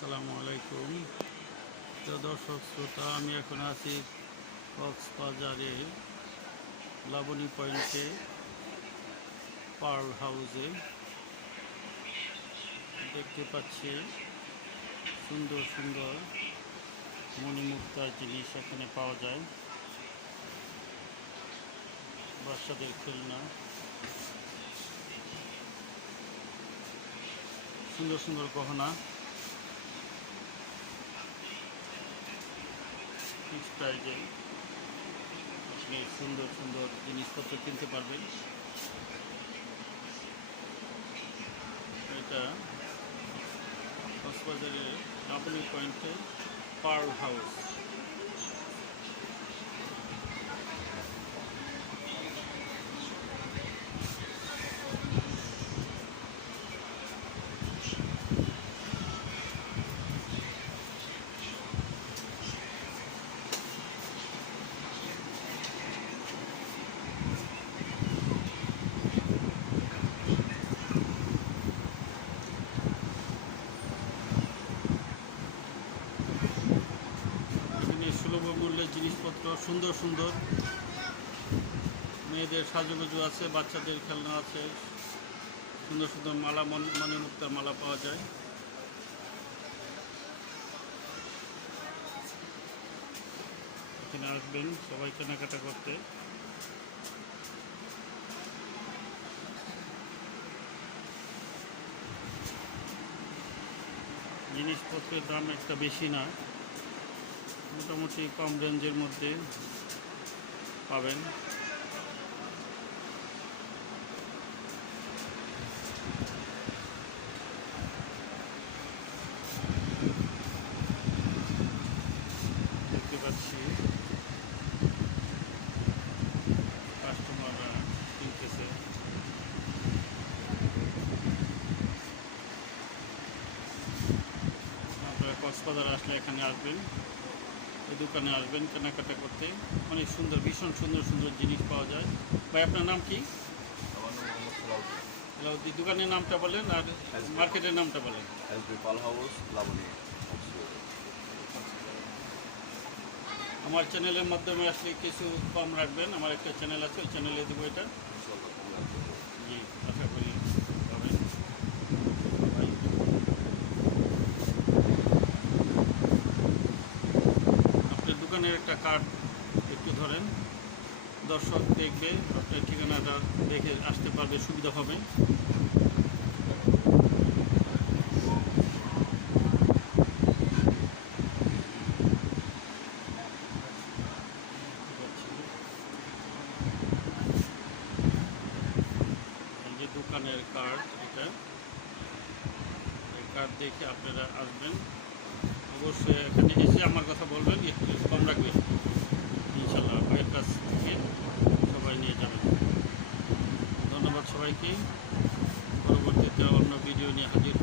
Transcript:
আসসালামু আলাইকুম। তো দর্শক শ্রোতা, আমি এখন আছি কক্সবাজারে লাবণী পয়েন্টে পার্ল হাউসে। দেখতে পাচ্ছি সুন্দর সুন্দর মণিমুক্তার জিনিস এখানে পাওয়া যায়, বাচ্চাদের খেলনা, সুন্দর সুন্দর গহনা, ফিক্সড প্রাইজে আপনি সুন্দর সুন্দর জিনিসপত্র কিনতে পারবেন। এটা কক্সবাজারের লাবণী পয়েন্টে পার্ল হাউস। সুলভ মূল্যের জিনিসপত্র, সুন্দর সুন্দর মেয়েদের সাজুগুজু আছে, বাচ্চাদের খেলনা আছে, সুন্দর সুন্দর মালা, মণিমুক্তার মালা পাওয়া যায়। এখানে আসবেন সবাই কেনাকাটা করতে। জিনিসপত্রের দাম একটা বেশি না, মোটামুটি কম রেঞ্জের মধ্যে পাবেন। দেখতে পাচ্ছি কাস্টমাররা কিনতেছে। আপনারা কক্সবাজার আসলে এখানে আসবেন, এই দোকানে আসবেন কেনাকাটা করতে। অনেক সুন্দর, ভীষণ সুন্দর সুন্দর জিনিস পাওয়া যায়। ভাই, আপনার নাম কি? আমার নাম মোহাম্মদ সালাউদ্দিন। দোকানের নামটা বলেন আর মার্কেটের নামটা বলেন। SB pearl house, Laboni. আমার চ্যানেলের মাধ্যমে আসলে কিছু কম রাখবেন। আমার একটা চ্যানেল আছে, ওই চ্যানেলে দেবো এটা। জি, আশা করি পাবেন। আপনার দোকানের একটা কার্ড একটু ধরেন, দর্শক দেখবে, আপনার ঠিকানাটা দেখে আসতে পারবে, সুবিধা হবে। এই যে দোকানের কার্ড, এটা এই কার্ড দেখে আপনারা আসবেন। অবশ্যই এখানে এসে আমার কথা বলবেন, একটু কম রাখবেন। ইনশাল্লাহ ভাইয়ের কাছ থেকে সবাই নিয়ে যাবেন। ধন্যবাদ সবাইকে। পরবর্তীতে অন্য ভিডিও নিয়ে হাজির